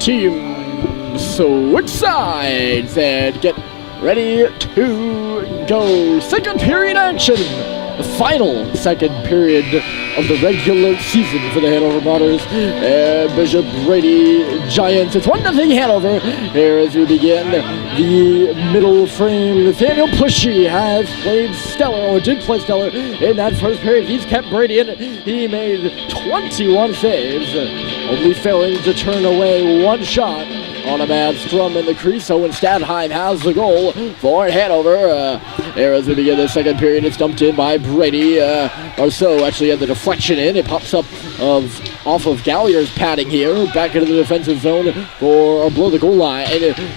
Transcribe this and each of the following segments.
team switch sides and get ready to go. Second period action. The final second period of the regular season for the Hanover Marauders. Bishop Brady Giants. It's 1-0 Hanover. Here as we begin the middle frame. Nathaniel Pushy has played stellar, or did play stellar in that first period. He's kept Brady in it. He made 21 saves, only failing to turn away one shot on a mad scrum in the crease. Owen Stadheim has the goal for Hanover. Here as we begin the second period, it's dumped in by Brady. Marceau actually had the deflection in. It pops up off of Gallagher's padding here. Back into the defensive zone for below the goal line.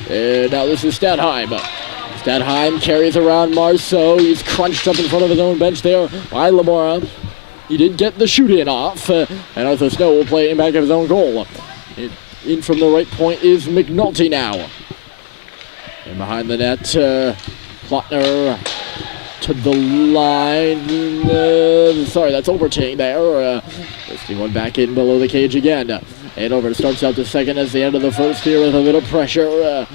And now this is Stadheim. Stadheim carries around Marceau. He's crunched up in front of his own bench there by Lamora. He did get the shoot-in off. And Arthur Snow will play in back of his own goal. In from the right point is McNulty now. And behind the net, Plotner to the line. Sorry, that's Overting there. Listing one back in below the cage again. Hanover starts out the second as the end of the first here with a bit of pressure.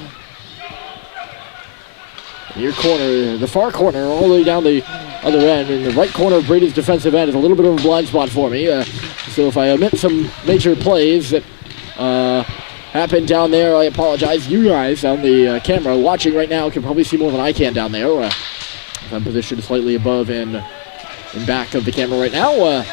Near corner, the far corner, all the way down the other end. In the right corner of Brady's defensive end is a little bit of a blind spot for me. So if I omit some major plays that happened down there, I apologize. You guys on the camera watching right now can probably see more than I can down there. I'm positioned slightly above and in back of the camera right now.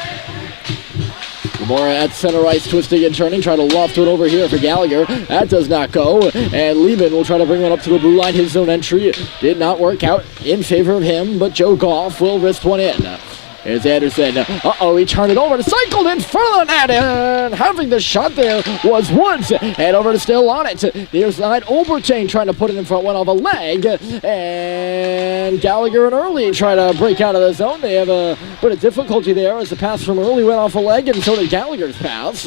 Lamora at center ice, twisting and turning, trying to loft it over here for Gallagher. That does not go, and Lehman will try to bring it up to the blue line. His zone entry did not work out in favor of him, but Joe Goff will wrist one in. Here's Anderson. He turned it over, cycled in front of the net, and having the shot there was Woods. Hanover is still on it. Near side, Obertain trying to put it in front, went off a leg, and Gallagher and Early try to break out of the zone. They have a bit of difficulty there as the pass from Early went off a leg, and so did Gallagher's pass.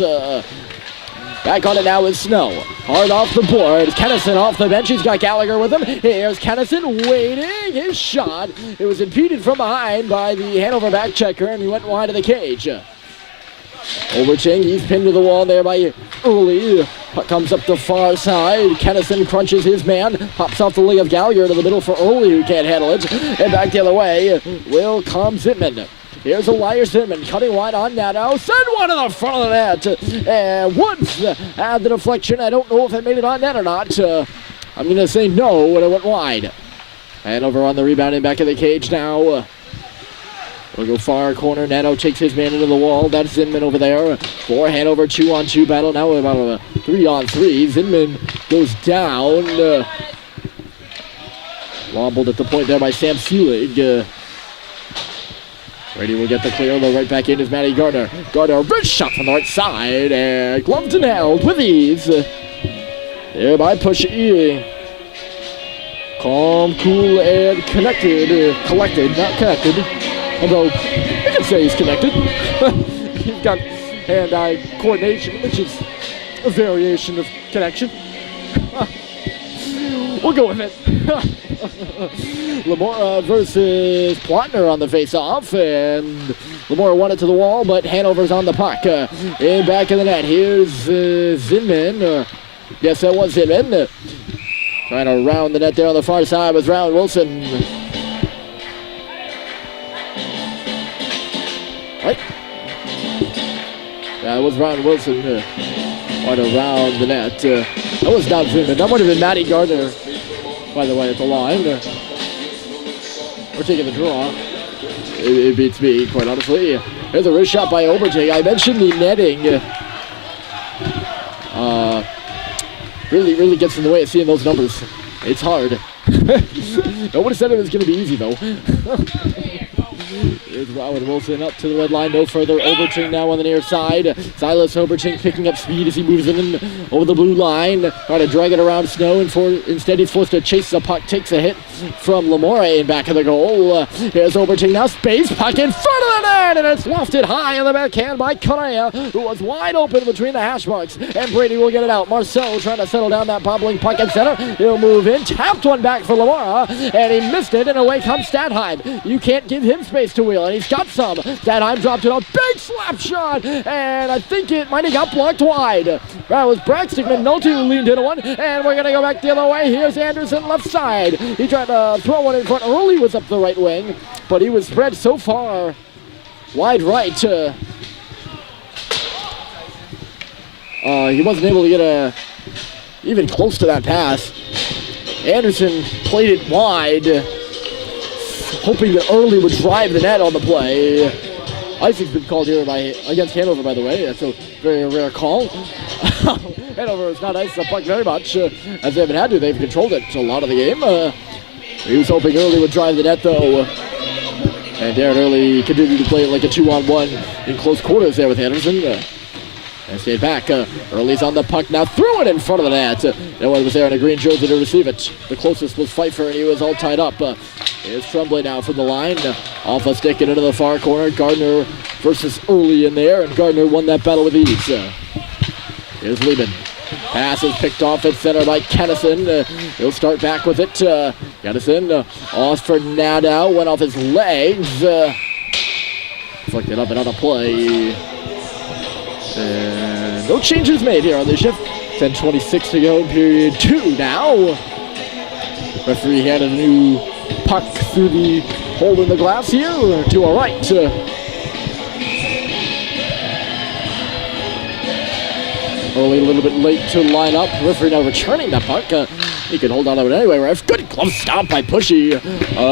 Back on it now is Snow. Hard off the board. Kennison off the bench. He's got Gallagher with him. Here's Kennison waiting. His shot. It was impeded from behind by the Hanover back checker, and he went wide of the cage. Overching. He's pinned to the wall there by Early. Puck comes up the far side. Kennison crunches his man. Pops off the leg of Gallagher to the middle for Early, who can't handle it. And back the other way will come Zitman. Here's Elias Zitman cutting wide on Nato. Send one to the front of the net. And Woods had the deflection. I don't know if it made it on net or not. I'm going to say no when it went wide. Hanover on the rebound and back of the cage now. We'll go far corner. Nato takes his man into the wall. That's Zinman over there. For Hanover, 2-on-2 battle. Now about a 3-on-3. Zinman goes down. Wobbled at the point there by Sam Seelig. Brady will get the clear, though right back in is Matty Gardner. Gardner, rich shot from the right side, and gloved and held with ease. There by Pushy. Calm, cool, and connected. Collected, not connected. Although, you can say he's connected. He's got hand-eye coordination, which is a variation of connection. We'll go with it. Lamora versus Plotner on the face-off, and Lamora won it to the wall, but Hanover's on the puck. In back of the net, here's Zinman. Yes, that was Zinman. Trying to round the net there on the far side with Round Wilson. Right? Yeah, it was Round Wilson. Trying to round the net. That was not Zinman. That would have been Matty Gardner, by the way, at the line. We're taking the draw. It beats me, quite honestly. There's a wrist shot by Oberting. I mentioned the netting. Really gets in the way of seeing those numbers. It's hard. Nobody said it was going to be easy, though. Here's Robert Wilson up to the red line. No further. Oberting now on the near side. Silas Oberting picking up speed as he moves in over the blue line. Trying to drag it around Snow. Instead, he's forced to chase the puck. Takes a hit from Lamora in back of the goal. Here's Oberting now. Space. Puck in front of the net. And it's lofted high in the backhand by Correa, who was wide open between the hash marks. And Brady will get it out. Marceau trying to settle down that bobbling puck at center. He'll move in. Tapped one back for Lamora. And he missed it. And away comes Stadheim. You can't give him space to wheel it. and he's got some. Stadheim dropped it, a big slap shot, and I think it might have got blocked wide. That was Braxton McNulty who leaned into one, and we're going to go back the other way. Here's Anderson left side. He tried to throw one in front. Early was up the right wing, but he was spread so far wide right. He wasn't able to get even close to that pass. Anderson played it wide, hoping that Early would drive the net on the play. Icing's been called here against Hanover, by the way. That's a very rare call. Hanover has not iced the puck very much, as they haven't had to. They've controlled it a lot of the game. He was hoping Early would drive the net, though. And Darren Early continued to play it like a 2-on-1 in close quarters there with Anderson. And stayed back. Early's on the puck now. Threw it in front of the net. No one was there in a green jersey to receive it. The closest was Pfeiffer, and he was all tied up. Here's Tremblay now from the line. Off a stick and into the far corner. Gardner versus Early in there, and Gardner won that battle with ease. Here's Lehman. Pass is picked off at center by Kennison. He'll start back with it. Kennison off for Nadeau. Went off his legs. Flicked it up and on a play. And no changes made here on the shift. 10:26 to go in period 2 now. Referee had a new puck through the hole in the glass here to our right. Early a little bit late to line up. Referee now returning that puck. He could hold on to it anyway, ref. Good glove stomp by Pushy.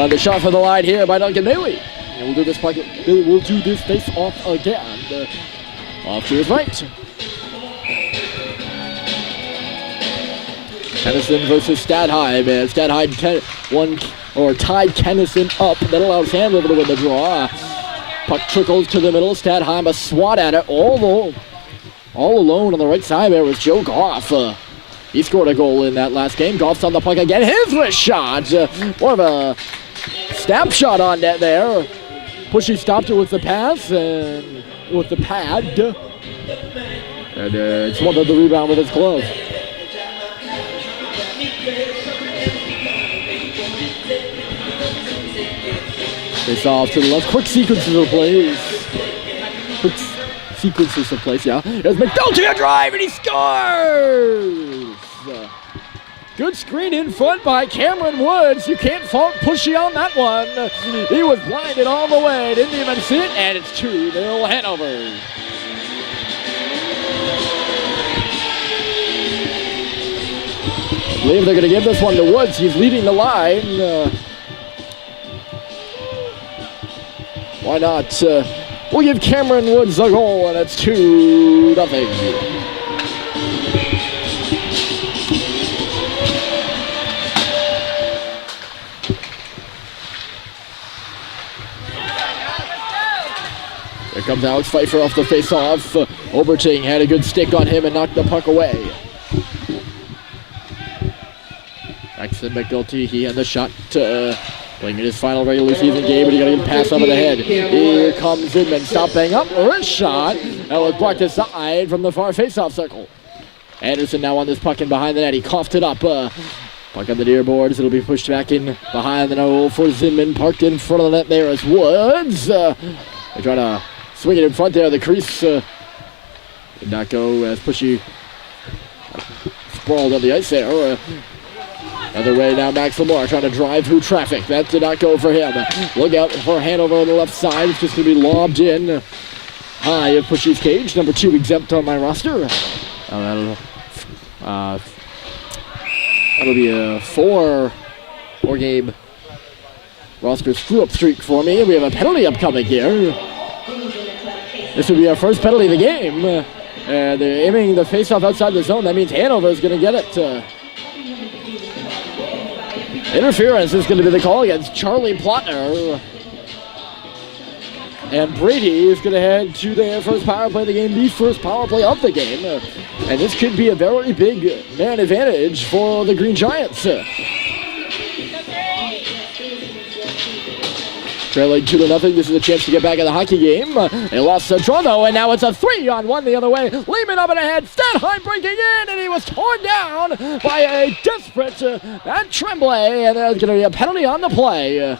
The shot for the line here by Duncan Bailey. And we'll do this puck. We'll do this face off again. Off to his right. Kennison versus Stadheim, and Stadheim tied Kennison up. That allows Hanover to win the draw. Puck trickles to the middle. Stadheim a swat at it. All alone on the right side there was Joe Goff. He scored a goal in that last game. Goff's on the puck again. His wrist shot. More of a stab shot on net there. Pushy stopped it with the pass and with the pad. And it's one of the rebound with his glove. Face off to the left. Quick sequences of plays. Yeah. There's McNulty a drive and he scores! Good screen in front by Cameron Woods. You can't fault Pushy on that one. He was blinded all the way. Didn't even see it, and it's 2-0 Hanover. I believe they're going to give this one to Woods. He's leading the line. Why not? We'll give Cameron Woods a goal, and it's 2-0. Here comes Alex Pfeiffer off the face-off. Oberting had a good stick on him and knocked the puck away. Braxton McNulty, he had the shot playing in his final regular season game, but he got a good pass over the head. Here comes Inman, stopping up, wrist shot. That was blocked aside from the far face-off circle. Anderson now on this puck in behind the net. He coughed it up. Puck on the near boards. It'll be pushed back in behind the net for Zinman. Parked in front of the net there as Woods. They try to swing it in front there. The crease did not go as Pushy sprawled on the ice there. Other way now, Max Lamar trying to drive through traffic. That did not go for him. Look out for Hanover on the left side. It's just going to be lobbed in high of Pushy's cage. Number 2 exempt on my roster. That'll be a four-game roster screw-up streak for me. We have a penalty upcoming here. This will be our first penalty of the game. They're aiming the face-off outside the zone. That means Hanover is going to get it. Interference is going to be the call against Charlie Plotner. And Brady is going to head to their first power play of the game, the first power play of the game. And this could be a very big man advantage for the Green Giants. Trailing 2-0. This is a chance to get back in the hockey game. They lost to Toronto, and now it's a 3-on-1 the other way. Lehman up and ahead. Stadheim breaking in, and he was torn down by a desperate Tremblay, and there's going to be a penalty on the play.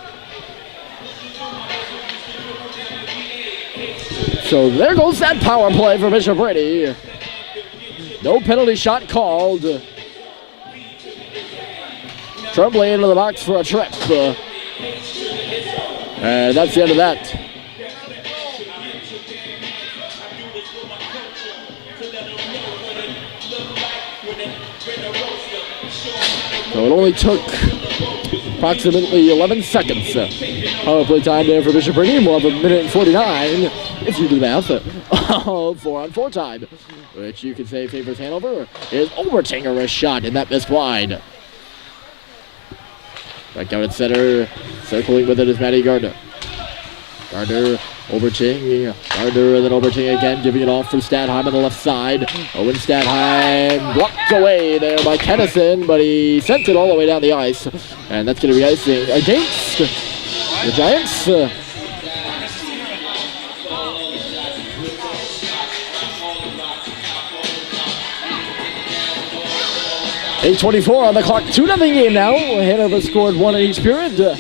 So there goes that power play for Bishop Brady. No penalty shot called. Tremblay into the box for a trip. And that's the end of that. So it only took approximately 11 seconds. Power play time there for Bishop Brady. We'll have a minute and 49, if you do the math, 4-on-4 time, which you could say favors Hanover. Is Obertinger a shot, and that missed wide. Back out at center, circling with it is Matty Gardner. Gardner, Oberting, Gardner, and then Oberting again, giving it off for Stadheim on the left side. Owen Stadheim blocked away there by Kennison, but he sent it all the way down the ice. And that's going to be icing against the Giants. 8:24 on the clock, 2-0 game now. Hanover scored one in each period.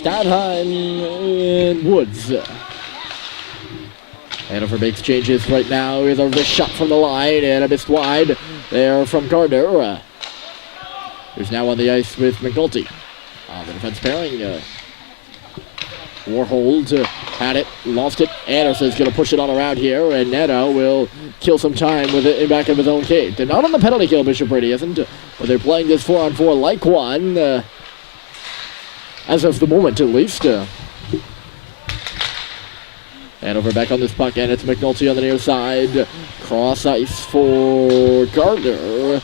Stadheim and Woods. Hanover makes changes right now with a wrist shot from the line and a missed wide there from Gardner. Who's now on the ice with McNulty. The defense pairing. Warhold had it, lost it. Anderson's going to push it on around here, and Neto will kill some time with it in back of his own cage. They're not on the penalty kill, Bishop Brady isn't, but they're playing this 4-on-4 like one, as of the moment at least. Hanover back on this puck, and it's McNulty on the near side. Cross ice for Gardner,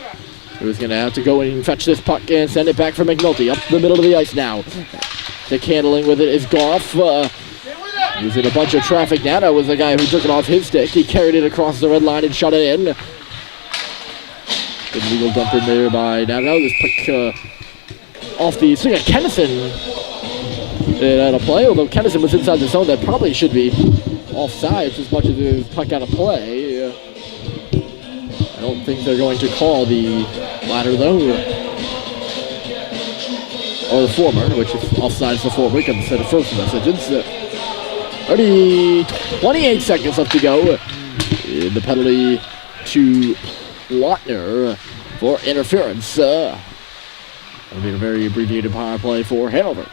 who's going to have to go and fetch this puck and send it back for McNulty. Up the middle of the ice now. Stick handling with it is Goff. He's in a bunch of traffic. Nana was the guy who took it off his stick. He carried it across the red line and shot it in. Good legal dump in there by Nana. This puck off the stick of Kennison. Out of play, although Kennison was inside the zone, that probably should be offsides as much as it is puck out of play. I don't think they're going to call the latter though. Or the former, which is offsides the former, instead of first messages. 28 seconds left to go. In the penalty to Lautner for interference. That'll be a very abbreviated power play for Hanover.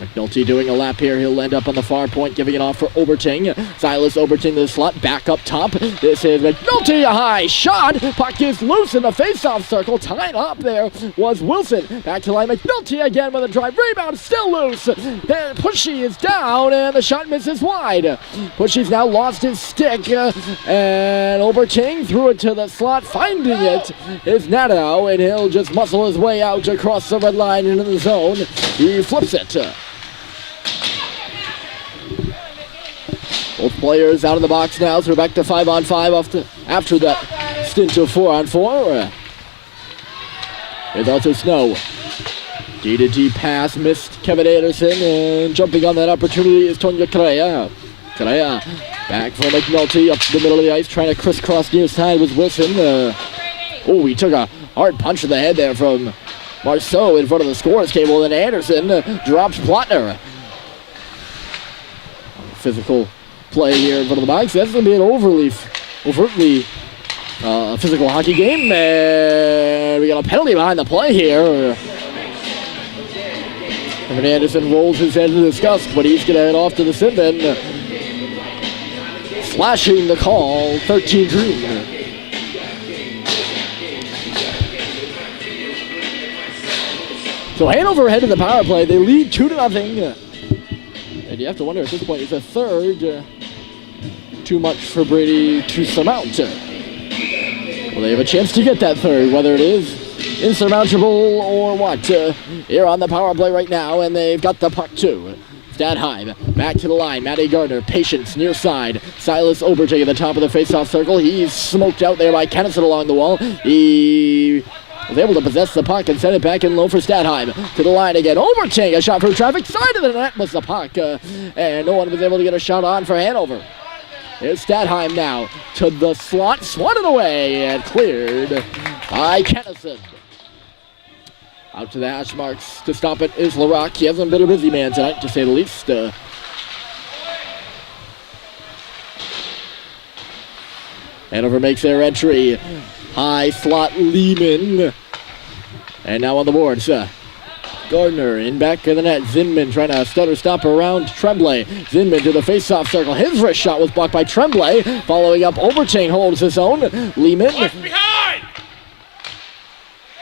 McNulty doing a lap here. He'll end up on the far point, giving it off for Oberting. Silas Oberting to the slot, back up top. This is McNulty, a high shot. Puck is loose in the face-off circle. Tied up there was Wilson. Back to line, McNulty again with a drive. Rebound, still loose. And Pushy is down, and the shot misses wide. Pushy's now lost his stick, and Oberting threw it to the slot. Finding it is Nadeau, and he'll just muscle his way out across the red line into the zone. He flips it. Both players out of the box now, so we're back to 5-on-5 after that stint of 4-on-4. Without the Snow. D-to-D pass missed Kevin Anderson, and jumping on that opportunity is Tonya Correa. Correa back for McNulty up the middle of the ice, trying to crisscross near side with Wilson. He took a hard punch to the head there from Marceau in front of the scorer's table, and Anderson drops Plotner. Physical play here in front of the box. That's going to be an overtly physical hockey game, and we got a penalty behind the play here. Kevin Anderson rolls his head in disgust, but he's going to head off to the sin bin. Slashing the call, 13 green. So Hanover head to the power play. They lead 2-0. And you have to wonder at this point, is a third too much for Brady to surmount? Well, they have a chance to get that third, whether it is insurmountable or what. Here on the power play right now, and they've got the puck too. Stadheim back to the line. Matty Gardner, patience near side. Silas Oberting at the top of the face-off circle. He's smoked out there by Kennison along the wall. He was able to possess the puck and send it back in low for Stadheim. To the line again. Oberting, a shot through traffic. Side of the net was the puck. And no one was able to get a shot on for Hanover. Here's Stadheim now to the slot. Swatted away and cleared by Kennison. Out to the hash marks to stop it is LaRock. He hasn't been a busy man tonight, to say the least. Hanover makes their entry. High slot Lehman. And now on the boards. Gardner in back of the net. Zinman trying to stutter stop around Tremblay. Zinman to the face-off circle. His wrist shot was blocked by Tremblay. Following up, Oberting holds his own. Lehman. Behind!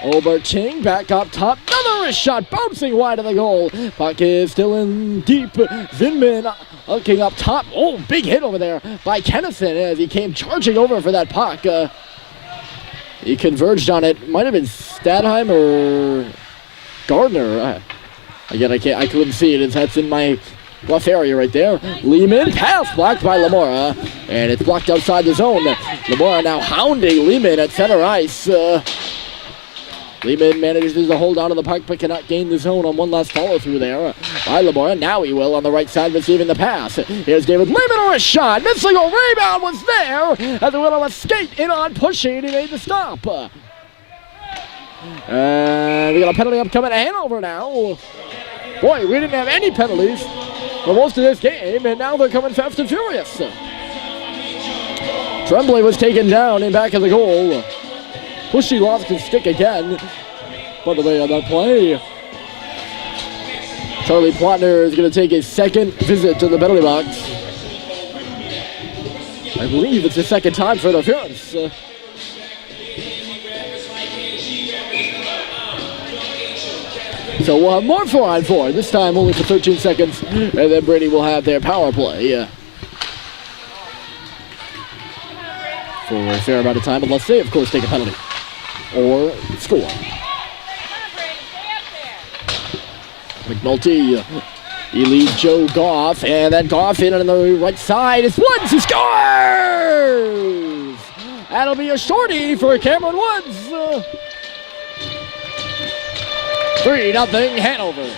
Oberting back up top. Another wrist shot bouncing wide of the goal. Puck is still in deep. Zinman hooking up top. Oh, big hit over there by Kennison as he came charging over for that puck. He converged on it. Might have been Stadheim or Gardner. Again, I couldn't see it. That's in my rough area right there. Lehman, pass blocked by Lamora. And it's blocked outside the zone. Lamora now hounding Lehman at center ice. Lehman manages to hold on to the puck but cannot gain the zone on one last follow-through there by Lamora. Now he will on the right side receiving the pass. Here's David Lehman on a shot. Missing a rebound was there as the Willow skate in on pushing. He made the stop. And we got a penalty upcoming to Hanover now. Boy, we didn't have any penalties for most of this game, and now they're coming fast and furious. Tremblay was taken down in back of the goal. Pushy lost his stick again. By the way, on that play, Charlie Plotner is going to take his second visit to the penalty box. I believe it's his second time for interference. So we'll have more 4-on-4, this time only for 13 seconds, and then Brady will have their power play. For a fair amount of time, unless they, of course, take a penalty or score. McNulty, he leads Joe Goff, and then Goff in on the right side. It's Woods who scores! That'll be a shorty for Cameron Woods. 3-0 Hanover.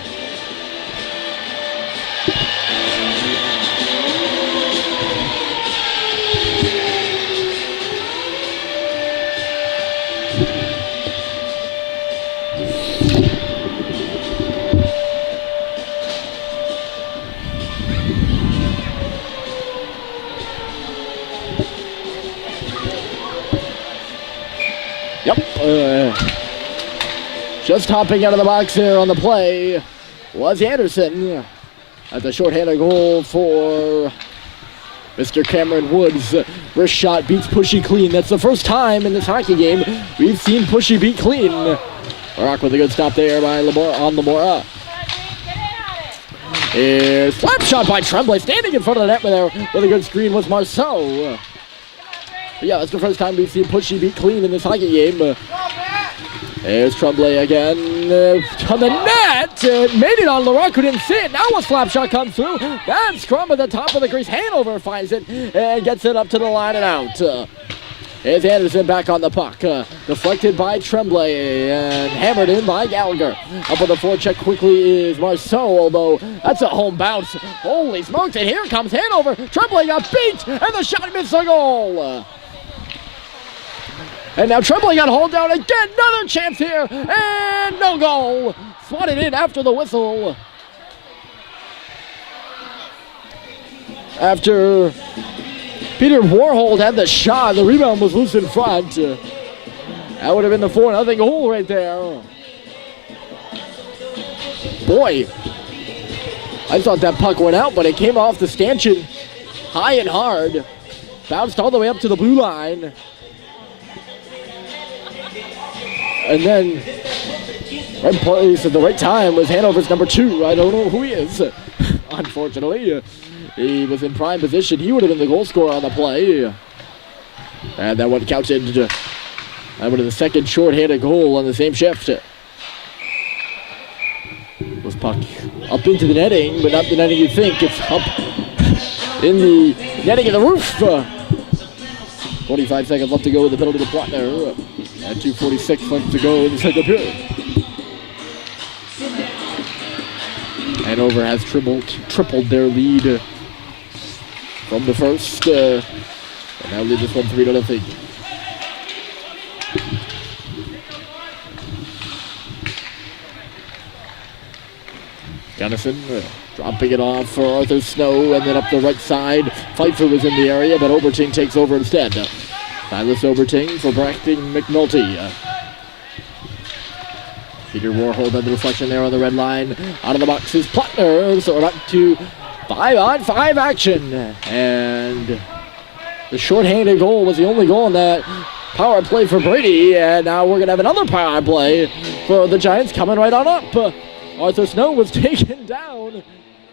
Just hopping out of the box here on the play was Anderson. At the shorthanded goal for Mr. Cameron Woods. Wrist shot beats Pushy clean. That's the first time in this hockey game we've seen Pushy beat clean. Rock with a good stop there by Lamora. Is slap shot by Tremblay. Standing in front of the net with a good screen was Marceau. Yeah, that's the first time we've seen Pushy beat clean in this hockey game. There's Tremblay again on the net. Made it on LaRock, who didn't see it. Now a slap shot comes through. That's Scrum at the top of the crease. Hanover finds it and gets it up to the line and out. Here's Anderson back on the puck. Deflected by Tremblay and hammered in by Gallagher. Up on the forecheck quickly is Marceau, although that's a home bounce. Holy smokes, and here comes Hanover. Tremblay got beat, and the shot missed a goal. And now Tremblay got hauled down again. Another chance here. And no goal. Swatted in after the whistle. After Peter Warhold had the shot, the rebound was loose in front. That would have been the 4-0 goal right there. Boy, I thought that puck went out, but it came off the stanchion high and hard. Bounced all the way up to the blue line. And then, right place at the right time was Hanover's number 2. I don't know who he is, unfortunately. He was in prime position. He would have been the goal scorer on the play. And that one counted. That would have the second short-handed goal on the same shift. Was puck up into the netting, but not the netting you'd think. It's up in the netting of the roof. 25 seconds left to go with the penalty to Plotner. And 2:46 left to go in the second period. Hanover has tripled their lead from the first. And now lead this one 3-0. Gunnison dropping it off for Arthur Snow, and then up the right side. Pfeiffer was in the area, but Oberting takes over instead. Silas Oberting for Braxton McNulty. Peter Warhold had the deflection there on the red line. Out of the box is Plattner, so we're up to 5-on-5 action. And the shorthanded goal was the only goal in that power play for Brady. And now we're going to have another power play for the Giants coming right on up. Arthur Snow was taken down.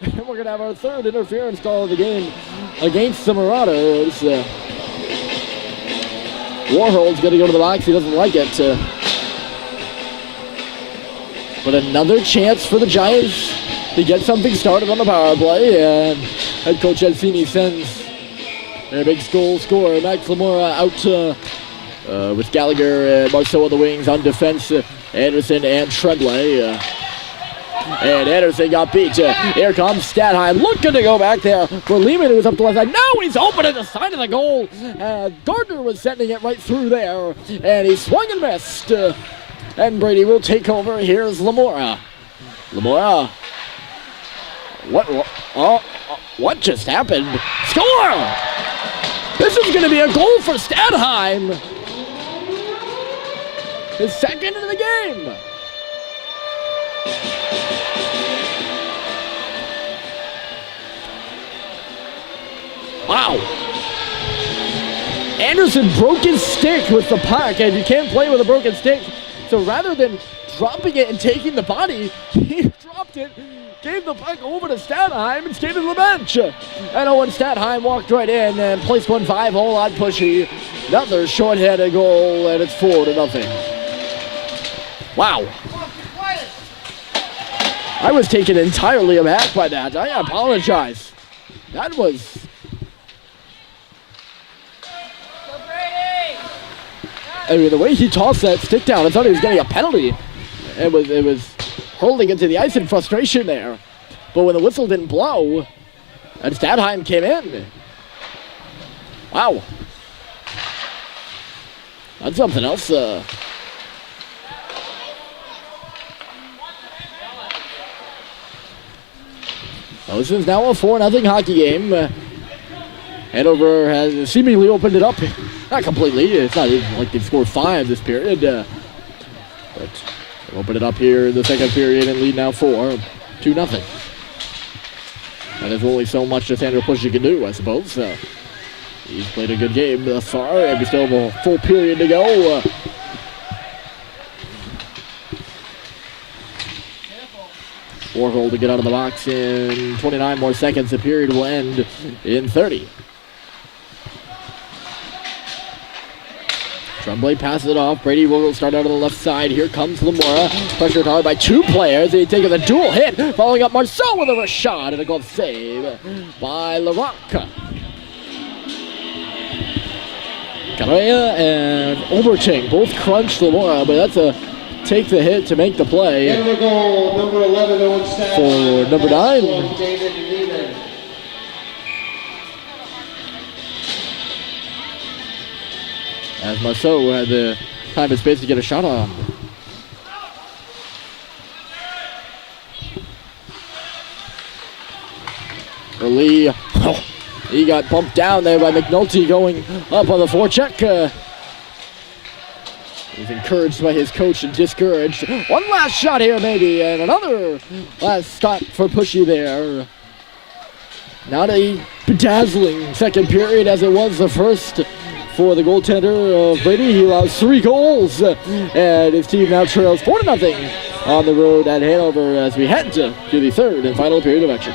And we're going to have our third interference call of the game against the Marauders. Warhold's going to go to the box. He doesn't like it. But another chance for the Giants to get something started on the power play. And head coach Edsini sends their big goal scorer, Max Lamora, out with Gallagher and Marceau on the wings. On defense, Anderson and Treadway. And Anderson got beat. Here comes Stadheim, looking to go back there for Lehman, who was up the left side. Now he's open at the side of the goal. Gardner was sending it right through there, and he swung and missed. And Brady will take over. Here's Lamora. Lamora. What just happened? Score! This is going to be a goal for Stadheim. His second in the game. Wow. Anderson broke his stick with the puck, and you can't play with a broken stick. So rather than dropping it and taking the body, he dropped it, gave the puck over to Stadheim, and skated to the bench. And Owen Stadheim walked right in and placed 1-5-hole on Pushy. Another short-handed goal, and it's 4-0. Wow. I was taken entirely aback by that. I apologize. That was... I mean, the way he tossed that stick down, I thought he was getting a penalty. It was hurling into the ice in frustration there. But when the whistle didn't blow, and Stadheim came in. Wow. That's something else. This is now a 4-0 hockey game. Hanover has seemingly opened it up. Not completely. It's not even like they've scored 5 this period. But they open it up here in the second period and lead now 4-2-0. And there's only so much Nathaniel Pushy can do, I suppose. He's played a good game thus far, and we still have a full period to go. Warhol to get out of the box in 29 more seconds. The period will end in 30. Tremblay passes it off. Brady will start out on the left side. Here comes Lamora. Pressured hard by 2 players. He taking the dual hit. Following up Marceau with a shot, and a goal save by LaRocque. Correa and Oberting both crunched Lamora, but that's a take the hit to make the play. And goal, number 11, Owen Stadheim. For number 9. David Lehman. As Marceau had the time and space to get a shot on. Lee, he got bumped down there by McNulty going up on the forecheck. He's encouraged by his coach and discouraged. One last shot here maybe, and another last stop for Pushy there. Not a bedazzling second period as it was the first for the goaltender of Brady. He allows 3 goals, and his team now trails 4-0 on the road at Hanover as we head to the third and final period of action.